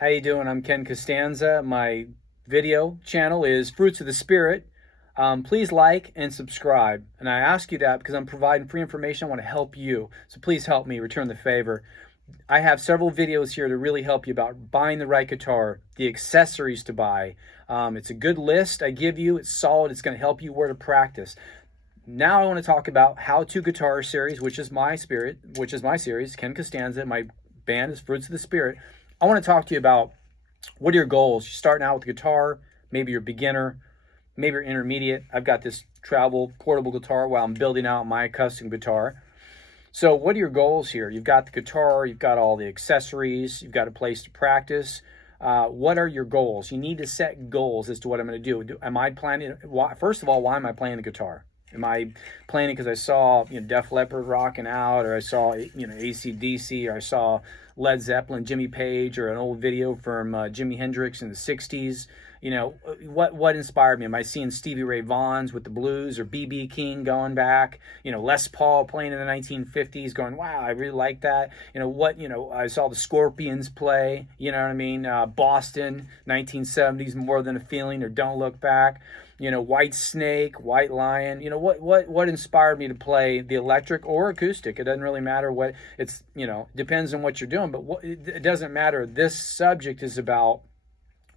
How you doing? I'm Ken Costanza. My video channel is Fruits of the Spirit. Please like and subscribe. And I ask you that because I'm providing free information. I want to help you. So please help me return the favor. I have several videos here to really help you about buying the right guitar, the accessories to buy. It's a good list I give you. It's solid. It's going to help you where to practice. Now I want to talk about How to Guitar series, which is my series, Ken Costanza. My band is Fruits of the Spirit. I want to talk to you about what are your goals. You're starting out with guitar, maybe you're beginner, maybe you're intermediate. I've got this travel portable guitar while I'm building out my custom guitar. So what are your goals here? You've got the guitar, you've got all the accessories, you've got a place to practice. What are your goals? You need to set goals as to what I'm going to do. Am I planning? First of all, why am I playing the guitar? Am I playing it because I saw Def Leppard rocking out, or I saw AC/DC, or I saw Led Zeppelin, Jimmy Page, or an old video from Jimi Hendrix in the '60s? What inspired me? Am I seeing Stevie Ray Vaughan's with the blues, or B.B. King going back? Les Paul playing in the 1950s, going, wow, I really like that. I saw the Scorpions play. You know what I mean? Boston, 1970s, More Than a Feeling, or Don't Look Back. White Snake, White Lion. What inspired me to play the electric or acoustic? It doesn't really matter what it's, depends on what you're doing, but it doesn't matter. This subject is about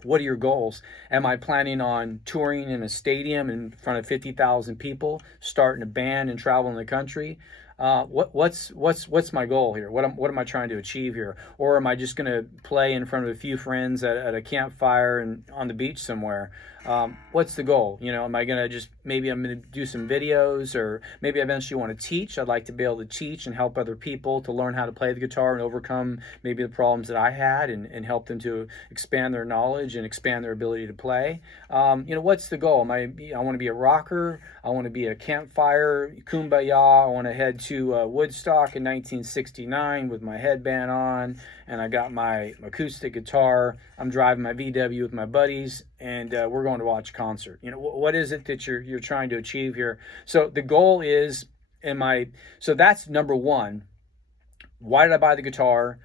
what are your goals? Am I planning on touring in a stadium in front of 50,000 people, starting a band and traveling the country? What's my goal here? What am I trying to achieve here? Or am I just going to play in front of a few friends at a campfire and on the beach somewhere? What's the goal? Am I going to just, maybe I'm going to do some videos, or maybe I eventually want to teach. I'd like to be able to teach and help other people to learn how to play the guitar and overcome maybe the problems that I had, and help them to expand their knowledge and expand their ability to play. What's the goal? I want to be a rocker. I want to be a campfire, kumbaya. I want to head to Woodstock in 1969 with my headband on, and I got my acoustic guitar. I'm driving my VW with my buddies, and we're going to watch a concert. What is it that you're trying to achieve here? So the goal is, so that's number one. Why did I buy the guitar?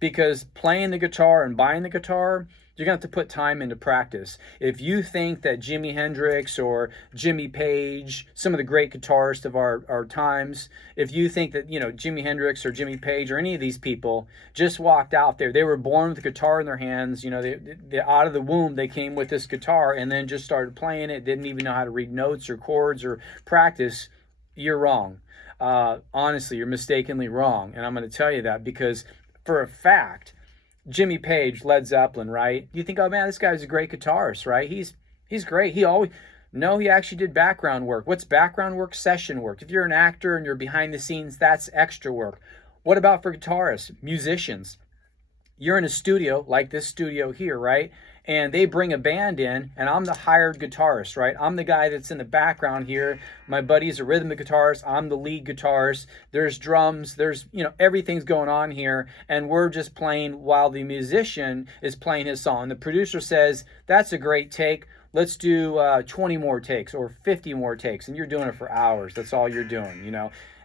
Because playing the guitar and buying the guitar, you're going to have to put time into practice. If you think that Jimi Hendrix or Jimmy Page, some of the great guitarists of our times, if you think that, Jimi Hendrix or Jimmy Page or any of these people just walked out there, they were born with a guitar in their hands, they out of the womb, they came with this guitar and then just started playing it, didn't even know how to read notes or chords or practice, you're wrong. Honestly, you're mistakenly wrong. And I'm going to tell you that because for a fact, Jimmy Page, Led Zeppelin, right? You think, oh man, this guy's a great guitarist, right? He's great. He actually did background work. What's background work? Session work. If you're an actor and you're behind the scenes, that's extra work. What about for guitarists, musicians? You're in a studio like this studio here, right? And they bring a band in, and I'm the hired guitarist, right? I'm the guy that's in the background here. My buddy's a rhythm guitarist. I'm the lead guitarist. There's drums. There's, everything's going on here. And we're just playing while the musician is playing his song. The producer says, that's a great take. Let's do 20 more takes or 50 more takes. And you're doing it for hours. That's all you're doing,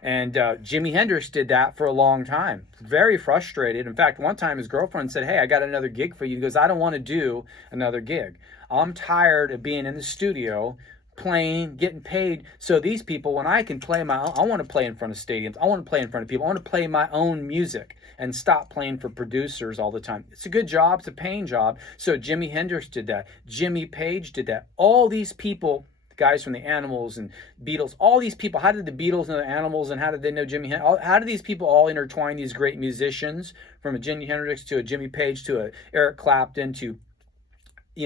And Jimi Hendrix did that for a long time. Very frustrated. In fact, one time his girlfriend said, hey, I got another gig for you. He goes, I don't want to do another gig. I'm tired of being in the studio playing, getting paid. So these people, when I can play my own, I want to play in front of stadiums. I want to play in front of people. I want to play my own music and stop playing for producers all the time. It's a good job. It's a paying job. So Jimi Hendrix did that. Jimmy Page did that. All these people, guys from the Animals and Beatles, all these people, how did the Beatles know the Animals, and how did they know Jimi Hendrix? How do these people all intertwine, these great musicians, from a Jimi Hendrix to a Jimmy Page to a Eric Clapton to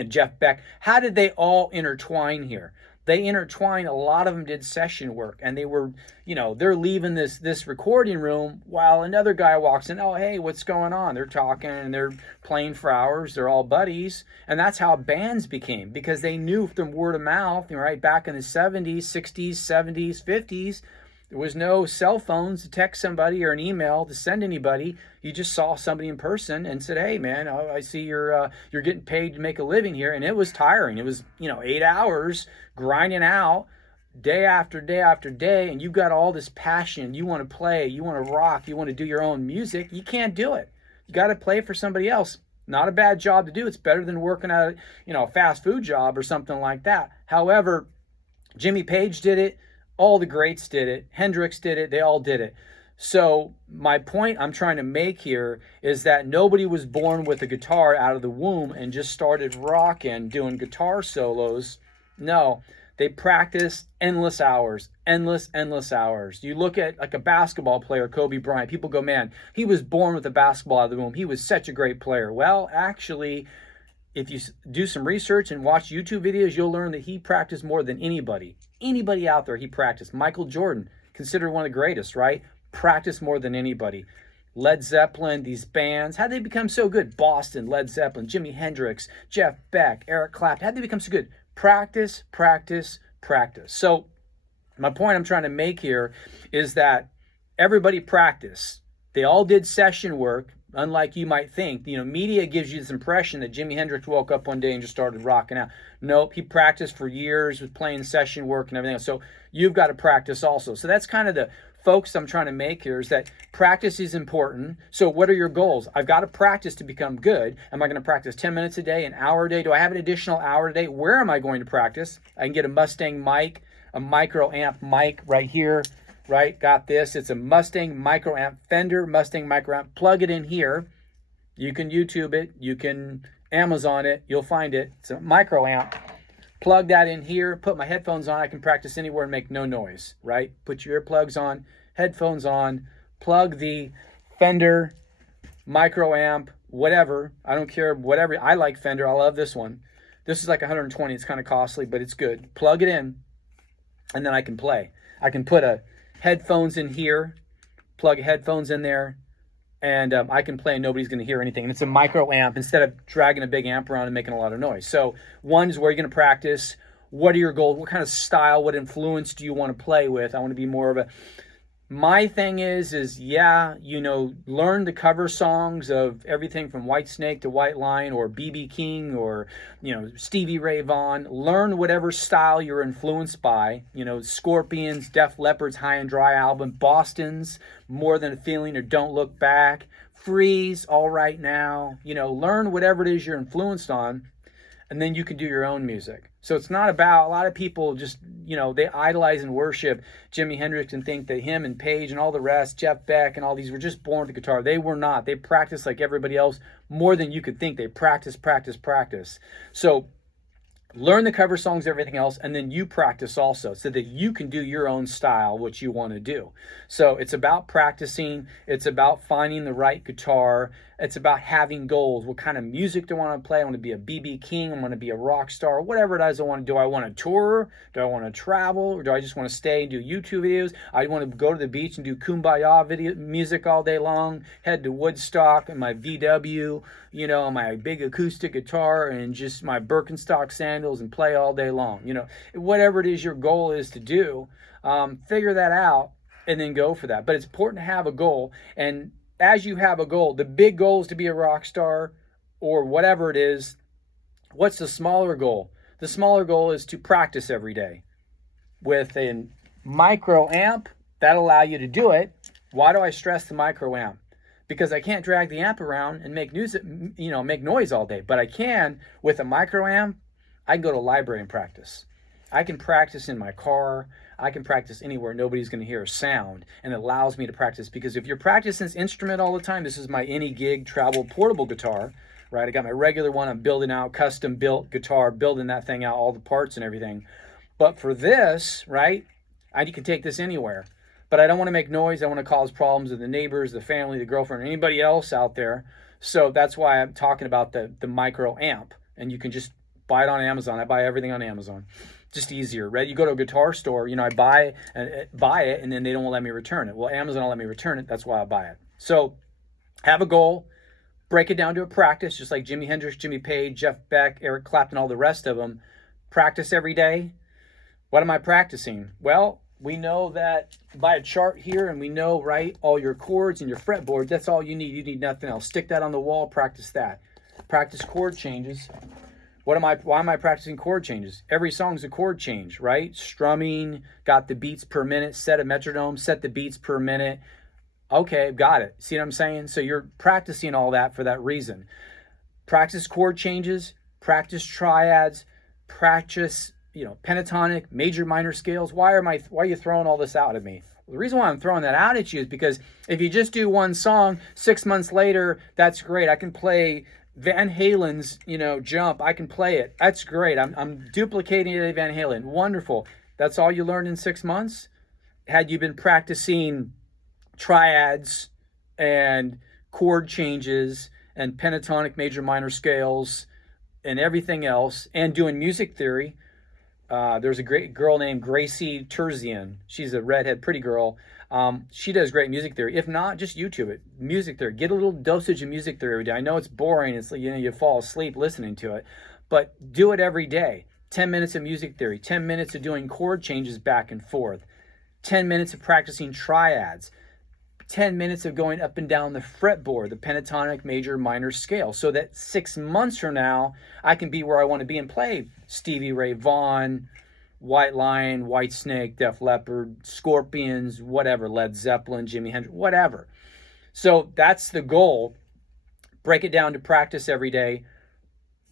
Jeff Beck? How did they all intertwine here? They intertwined. A lot of them did session work, and they were, they're leaving this recording room while another guy walks in. Oh, hey, what's going on? They're talking and they're playing for hours. They're all buddies. And that's how bands became, because they knew from word of mouth, right? Back in the 70s, 60s, 70s, 50s, there was no cell phones to text somebody or an email to send anybody. You just saw somebody in person and said, hey, man, I see you're getting paid to make a living here. And it was tiring. It was, 8 hours grinding out day after day after day. And you've got all this passion. You want to play. You want to rock. You want to do your own music. You can't do it. You got to play for somebody else. Not a bad job to do. It's better than working at a fast food job or something like that. However, Jimmy Page did it. All the greats did it. Hendrix did it. They all did it. So my point I'm trying to make here is that nobody was born with a guitar out of the womb and just started rocking, doing guitar solos. No, they practiced endless hours, endless hours. You look at like a basketball player, Kobe Bryant. People go, man, he was born with a basketball out of the womb. He was such a great player. Well, actually, if you do some research and watch YouTube videos, you'll learn that he practiced more than anybody. Anybody out there, he practiced. Michael Jordan, considered one of the greatest, right? Practiced more than anybody. Led Zeppelin, these bands, how'd they become so good? Boston, Led Zeppelin, Jimi Hendrix, Jeff Beck, Eric Clapton. How'd they become so good? Practice, practice, practice. So my point I'm trying to make here is that everybody practiced. They all did session work. Unlike you might think, media gives you this impression that Jimi Hendrix woke up one day and just started rocking out. Nope, he practiced for years with playing session work and everything else. So you've got to practice also. So that's kind of the focus I'm trying to make here, is that practice is important. So what are your goals? I've got to practice to become good. Am I going to practice 10 minutes a day, an hour a day? Do I have an additional hour a day? Where am I going to practice? I can get a Mustang mic, a micro amp mic right here. Right, got this. It's a Mustang micro amp, Fender Mustang micro amp. Plug it in here. You can YouTube it. You can Amazon it. You'll find it. It's a micro amp. Plug that in here. Put my headphones on. I can practice anywhere and make no noise. Right? Put your earplugs on, headphones on. Plug the Fender micro amp, whatever. I don't care. Whatever. I like Fender. I love this one. This is like 120. It's kind of costly, but it's good. Plug it in, and then I can play. I can put a headphones in here, plug headphones in there, and I can play and nobody's going to hear anything. And it's a micro amp instead of dragging a big amp around and making a lot of noise. So one is where you're going to practice. What are your goals? What kind of style, what influence do you want to play with? I want to be more of a... My thing is learn the cover songs of everything from Whitesnake to White Lion or B.B. King or, Stevie Ray Vaughan. Learn whatever style you're influenced by. Scorpions, Def Leppard's High and Dry album, Boston's More Than a Feeling or Don't Look Back, Freeze, All Right Now. Learn whatever it is you're influenced on, and then you can do your own music. So it's not about, a lot of people just, they idolize and worship Jimi Hendrix and think that him and Page and all the rest, Jeff Beck and all these, were just born with the guitar. They were not. They practiced like everybody else more than you could think. They practice. So learn the cover songs, everything else, and then you practice also so that you can do your own style, what you want to do. So it's about practicing. It's about finding the right guitar. It's about having goals. What kind of music do I want to play? I want to be a B.B. King. I want to be a rock star. Whatever it is I want to do. I want to tour? Do I want to travel? Or do I just want to stay and do YouTube videos? I want to go to the beach and do kumbaya music all day long. Head to Woodstock and my VW, my big acoustic guitar and just my Birkenstock sandals and play all day long. Whatever it is your goal is to do, figure that out and then go for that. But it's important to have a goal. And as you have a goal, the big goal is to be a rock star or whatever it is. What's the smaller goal? The smaller goal is to practice every day with a micro amp. That'll allow you to do it. Why do I stress the micro amp? Because I can't drag the amp around and make noise all day. But I can with a micro amp. I can go to a library and practice. I can practice in my car. I can practice anywhere. Nobody's going to hear a sound, and it allows me to practice. Because if you're practicing this instrument all the time, this is my any gig travel portable guitar, right? I got my regular one. I'm building out custom built guitar, building that thing out, all the parts and everything. But for this, right, I can take this anywhere. But I don't want to make noise. I don't want to cause problems with the neighbors, the family, the girlfriend, or anybody else out there. So that's why I'm talking about the micro amp. And you can just buy it on Amazon. I buy everything on Amazon. Just easier, right? You go to a guitar store, I buy it, and then they don't let me return it. Well, Amazon will let me return it. That's why I buy it. So have a goal, break it down to a practice, just like Jimi Hendrix, Jimmy Page, Jeff Beck, Eric Clapton, all the rest of them. Practice every day. What am I practicing? Well, we know that by a chart here, and we know, right, all your chords and your fretboard, that's all you need. You need nothing else. Stick that on the wall, practice that. Practice chord changes. Why am I practicing chord changes? Every song's a chord change, right? Strumming, got the beats per minute, set a metronome, set the beats per minute. Okay, got it. See what I'm saying? So you're practicing all that for that reason. Practice chord changes, practice triads, practice, pentatonic, major, minor scales. Why are you throwing all this out at me? Well, the reason why I'm throwing that out at you is because if you just do one song, 6 months later, that's great. I can play Van Halen's, Jump. I can play it. That's great. I'm duplicating Eddie Van Halen. Wonderful. That's all you learned in 6 months? Had you been practicing triads and chord changes and pentatonic major minor scales and everything else, and doing music theory, there's a great girl named Gracie Terzian. She's a redhead, pretty girl. She does great music theory. If not, just YouTube it. Music theory. Get a little dosage of music theory every day. I know it's boring. It's like, you fall asleep listening to it, but do it every day. 10 minutes of music theory, 10 minutes of doing chord changes back and forth, 10 minutes of practicing triads, 10 minutes of going up and down the fretboard, the pentatonic major minor scale, so that 6 months from now, I can be where I want to be and play Stevie Ray Vaughan, White Lion, White Snake, Def Leppard, Scorpions, whatever, Led Zeppelin, Jimi Hendrix, whatever. So that's the goal. Break it down to practice every day.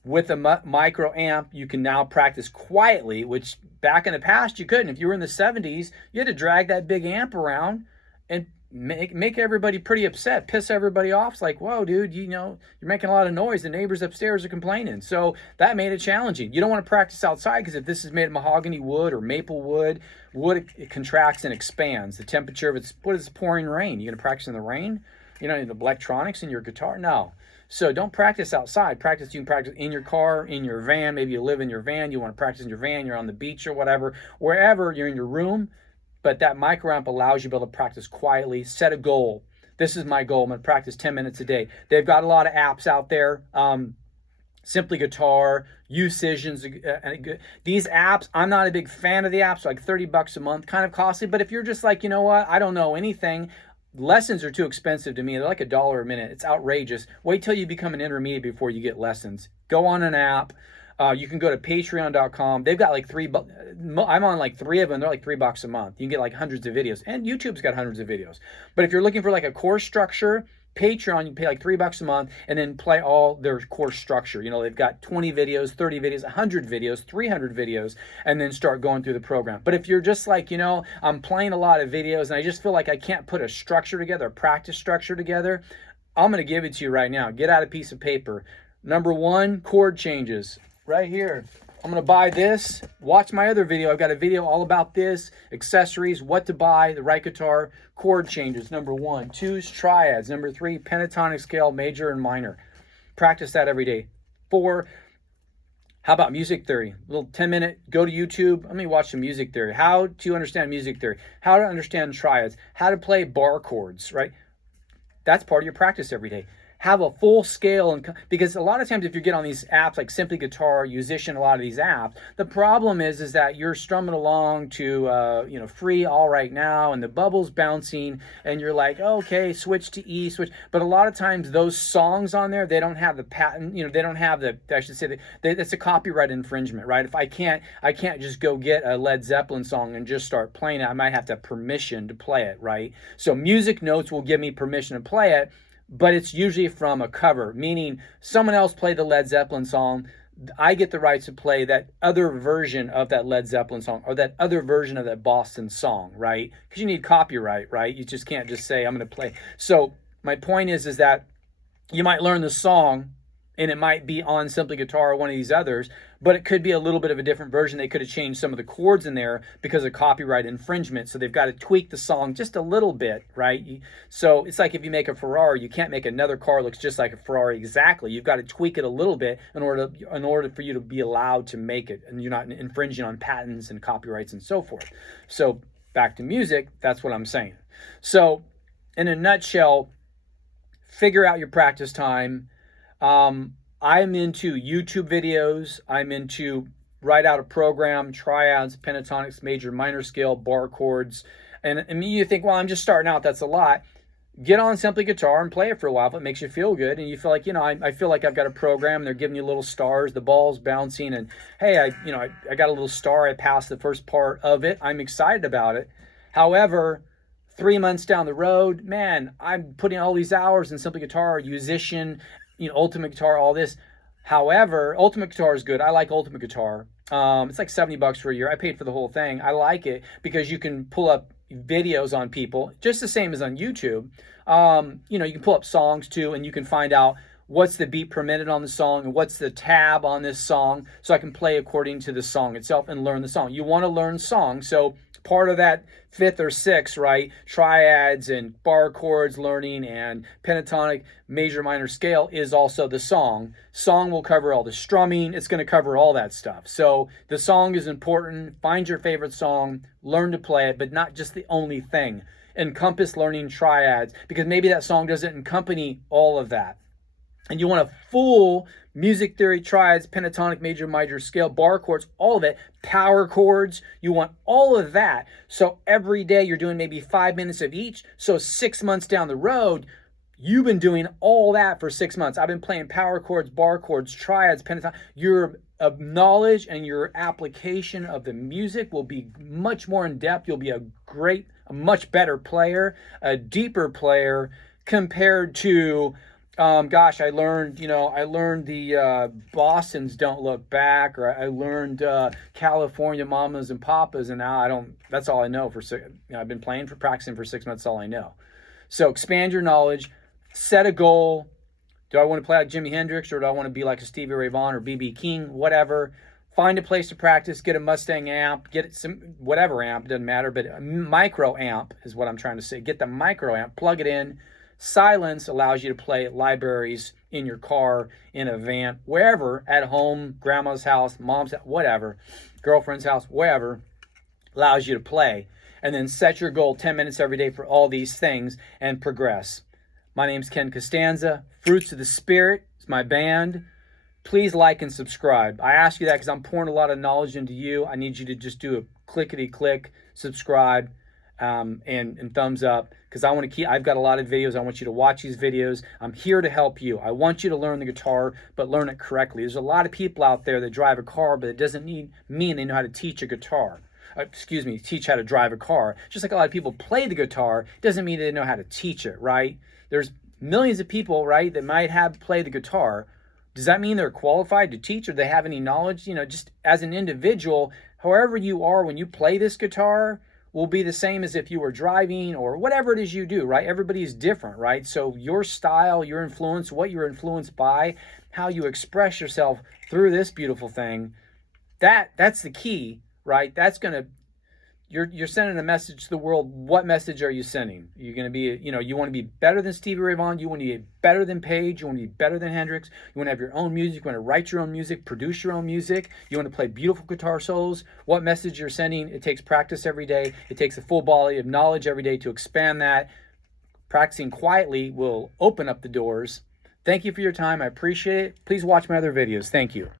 With a micro amp, you can now practice quietly, which back in the past you couldn't. If you were in the 70s, you had to drag that big amp around and make everybody pretty upset, piss everybody off. It's like, whoa, dude, you're making a lot of noise. The neighbors upstairs are complaining. So that made it challenging. You don't want to practice outside because if this is made of mahogany wood or maple wood, it contracts and expands. The temperature of it's pouring rain. You going to practice in the rain? The electronics in your guitar? No. So don't practice outside. You can practice in your car, in your van. Maybe you live in your van. You want to practice in your van. You're on the beach or whatever. Wherever you're in your room. But that micro amp allows you to be able to practice quietly. Set a goal. This is my goal. I'm going to practice 10 minutes a day. They've got a lot of apps out there. Simply Guitar, Ucisions. These apps, I'm not a big fan of the apps. Like $30 a month, kind of costly. But if you're just like, you know what, I don't know anything. Lessons are too expensive to me. They're like $1 a minute. It's outrageous. Wait till you become an intermediate before you get lessons. Go on an app. You can go to patreon.com. They've got like I'm on like 3 of them. They're like $3 a month. You can get like hundreds of videos, and YouTube's got hundreds of videos. But if you're looking for like a course structure, Patreon, you pay like $3 a month and then play all their course structure. They've got 20 videos, 30 videos, 100 videos, 300 videos, and then start going through the program. But if you're just like, I'm playing a lot of videos and I just feel like I can't put a structure together, a practice structure together, I'm going to give it to you right now. Get out a piece of paper. Number 1, chord changes. Right here. I'm going to buy this. Watch my other video. I've got a video all about this, accessories, what to buy, the right guitar, chord changes. Number 1. 2 is triads. Number 3, pentatonic scale, major and minor. Practice that every day. 4, how about music theory? A little 10-minute, go to YouTube. Let me watch some music theory. How to understand music theory. How to understand triads. How to play bar chords, right? That's part of your practice every day. Have a full scale, because a lot of times if you get on these apps like Simply Guitar, Musician, a lot of these apps, the problem is that you're strumming along to free all right now, and the bubble's bouncing, and you're like, okay, switch to E, switch. But a lot of times those songs on there, they don't have the patent, they don't have the, I should say, that's a copyright infringement, right? If I can't just go get a Led Zeppelin song and just start playing it. I might have to have permission to play it, right? So Music Notes will give me permission to play it, but it's usually from a cover, meaning someone else played the Led Zeppelin song. I get the rights to play that other version of that Led Zeppelin song or that other version of that Boston song, right? Because you need copyright, right? You just can't just say, I'm going to play. So my point is that you might learn the song and it might be on Simply Guitar or one of these others, but it could be a little bit of a different version. They could have changed some of the chords in there because of copyright infringement. So they've got to tweak the song just a little bit, right? So it's like if you make a Ferrari, you can't make another car that looks just like a Ferrari exactly. You've got to tweak it a little bit in order for you to be allowed to make it, and you're not infringing on patents and copyrights and so forth. So back to music, that's what I'm saying. So in a nutshell, figure out your practice time. I'm into YouTube videos. I'm into write out a program, triads, pentatonics, major, minor scale, bar chords. And you think, well, I'm just starting out. That's a lot. Get on Simply Guitar and play it for a while if it makes you feel good. And you feel like, I feel like I've got a program and they're giving you little stars, the ball's bouncing, and hey, I got a little star. I passed the first part of it. I'm excited about it. However, 3 months down the road, man, I'm putting all these hours in Simply Guitar, Musician, Ultimate Guitar, all this. However, Ultimate Guitar is good. I like Ultimate Guitar. It's like $70 for a year. I paid for the whole thing. I like it because you can pull up videos on people, just the same as on YouTube. You can pull up songs too, and you can find out what's the beat per minute on the song and what's the tab on this song, so I can play according to the song itself and learn the song. You want to learn songs, so part of that fifth or sixth, right, triads and bar chords learning and pentatonic major minor scale is also the song. Song will cover all the strumming. It's going to cover all that stuff. So the song is important. Find your favorite song, learn to play it, but not just the only thing. Encompass learning triads, because maybe that song doesn't accompany all of that. And you want a full music theory, triads, pentatonic, major, minor scale, bar chords, all of it, power chords. You want all of that. So every day you're doing maybe 5 minutes of each. So 6 months down the road, you've been doing all that for 6 months. I've been playing power chords, bar chords, triads, pentatonic. Your knowledge and your application of the music will be much more in depth. You'll be a much better player, a deeper player compared to I learned the Boston's Don't Look Back, or I learned California Mamas and Papas, and now that's all I know I've been practicing for 6 months, that's all I know. So expand your knowledge, set a goal. Do I want to play like Jimi Hendrix, or do I want to be like a Stevie Ray Vaughan or B.B. King, whatever. Find a place to practice, get a Mustang amp, get some, whatever amp, it doesn't matter, but a micro amp is what I'm trying to say. Get the micro amp, plug it in. Silence allows you to play at libraries, in your car, in a van, wherever, at home, grandma's house, mom's house, whatever, girlfriend's house, wherever, allows you to play. And then set your goal 10 minutes every day for all these things and progress. My name's Ken Costanza. Fruits of the Spirit is my band. Please like and subscribe. I ask you that because I'm pouring a lot of knowledge into you. I need you to just do a clickety-click, subscribe, and thumbs up, because I've got a lot of videos. I want you to watch these videos. I'm here to help you. I want you to learn the guitar, but learn it correctly. There's a lot of people out there that drive a car, but it doesn't mean they know how to teach a guitar. Teach how to drive a car. Just like a lot of people play the guitar, doesn't mean they know how to teach it, right? There's millions of people, right, that might play the guitar. Does that mean they're qualified to teach, or they have any knowledge? Just as an individual, however you are when you play this guitar will be the same as if you were driving or whatever it is you do, right? Everybody's different, right? So your style, your influence, what you're influenced by, how you express yourself through this beautiful thing, that's the key, right? You're sending a message to the world. What message are you sending? You're going to be, you want to be better than Stevie Ray Vaughan. You want to be better than Page. You want to be better than Hendrix. You want to have your own music. You want to write your own music, produce your own music. You want to play beautiful guitar solos. What message you're sending? It takes practice every day. It takes a full body of knowledge every day to expand that. Practicing quietly will open up the doors. Thank you for your time. I appreciate it. Please watch my other videos. Thank you.